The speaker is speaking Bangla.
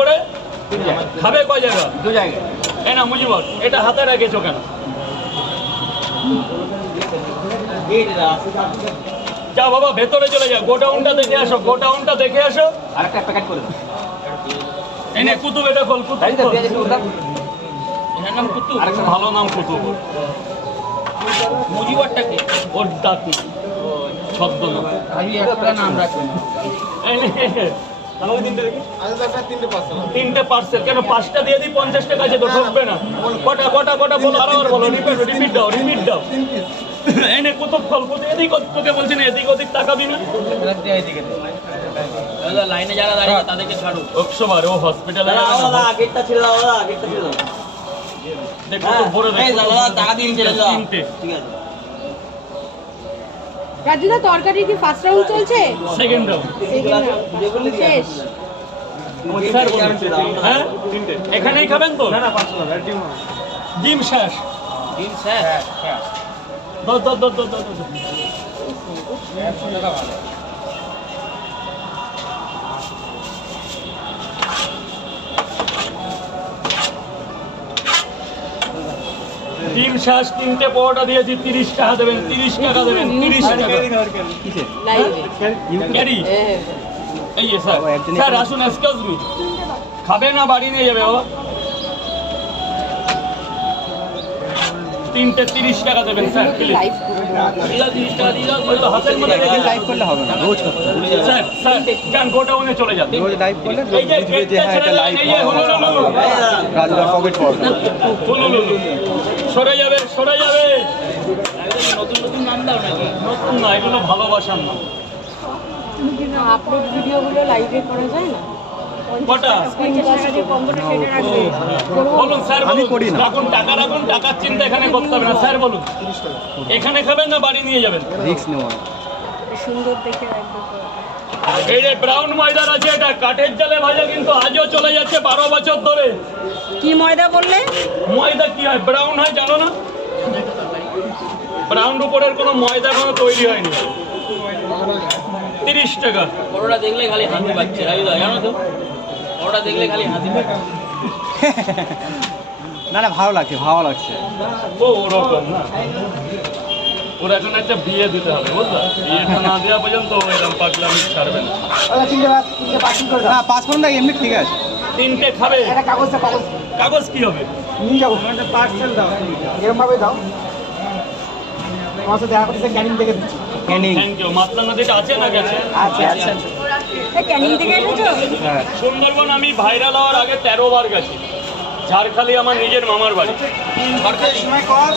করে খাবে কয় জায়গা? 2 জায়গায়। এই না মুজিবর, এটা হাতে রেখেছো কেন? যা বাবা ভেতরে চলে যা, গোডাউনটা দেখে আসো, গোডাউনটা দেখে আসো। আরেকটা প্যাকেট করে দাও। এনে কুতুব, এটা খোল, কুতুব তাই তো খোল। পেঁয়াজ একটু দাও। এর নাম কুতুব, আরেকটা ভালো নাম কুতুব। মুজিবরটা কি? ওর দাঁতি শব্দ না, আমি একটা নাম রাখবো। তিনটে পার্সেল কেন? 5টা দিয়ে দিই, 50 টাকা আছে তো, ঠকবে না। কটা কটা কটা বলো, আবার বলো, রিপিট দাও, রিপিট দাও। এনে কুতুব খোল, কুতুব এদিক ওদিক, তোকে বলছি না এদিক ওদিক তাকাবি না। লাইনে যারা দাঁড়িয়ে তাদেরকে ছাড়ো। 100 বার ও হসপিটালে আগেরটা ছেড়ে দাও, আগেরটা ছেড়ে দাও। দেখো তো ভরে এই দেখো দাদা টাকা দিন ছেড়ে দাও। তিনটে। ঠিক আছে। রাজুদা তরকারি কি ফার্স্ট রাউন্ড চলছে? Second round. শেষ। স্যার বলুন। হ্যাঁ এখানেই খাবেন তো? না না, ডিম শেষ। দিন স্যার। দাও দাও দাও দাও দাও দাও। ডিম শেষ, 3টে পরোটা দিয়েছি, 30 টাকা দেবেন, 30 টাকা দেবেন, 30 টাকা। লাইভে। ক্যারি এই যে স্যার, স্যার আসুন, এক্সকিউজ মি, খাবে না বাড়ি নিয়ে যাবে বাবা? 3টে 30 টাকা দেবেন স্যার, প্লিজ। লাইভ। দিয়ে দাও 30 টাকা দিয়ে দাও, বললো হাতের মধ্যে রেখে লাইভ করলে হবে না, রোজ করতে হবে। স্যার স্যার যান গোডাউনে চলে যান। রোজ লাইভ করলে এই যে বুঝবে যে হ্যাঁ এটা লাইভ এই যে হলো রাজুদা পকেট পড়বে। সরে যাবে, সরে যাবে। নতুন নতুন নাম দাও নাকি? নতুন না, এগুলো ভালোবাসার না। আপলোড ভিডিওগুলো লাইভে করা যায় না? কটা? বলুন স্যার, আমি বলুন। করি না। রাখুন টাকা, রাখুন, টাকার চিন্তা এখানে করতে হবে না। স্যার বলুন, এখানে খাবেন না বাড়ি নিয়ে যাবেন? রিস্ক নেওয়া। সুন্দর দেখে একদম। এই যে ব্রাউন ময়দার আছে, এটা কাঠের জালে ভাজা, কিন্তু আজও চলে যাচ্ছে 12 বছর ধরে। কি ময়দা বললে? ময়দা কি হয়? ব্রাউন হয়, জানো না? ব্রাউন উপরের কোনো ময়দা কোনো তৈরি হয়নি। 30 টাকা। বড়টা দেখলে খালি হাসি পাচ্ছে রাজুদা, জানো তো? বড়টা দেখলে খালি হাসি পাচ্ছে। না না, ভালো লাগছে, ভালো লাগছে। ও ওরকম না, ওর এখন একটা বিয়ে দিতে হবে, বুঝলা? বিয়েটা না দেওয়া পর্যন্ত ও এরকম পাগলামি ছাড়বে না। না, পাসপোর্টটা এমনি ঠিক আছে। 3টে খাবে? কাগজ কি হবে? ক্যানিং। Thank you. মাতলা নদীটা আছে না গেছে? ক্যানিং থেকে এনেছো? হ্যাঁ। সুন্দরবন আমি ভাইরাল হওয়ার আগে 13 বার গেছি। ঝাড়খালি আমার নিজের মামার বাড়ি।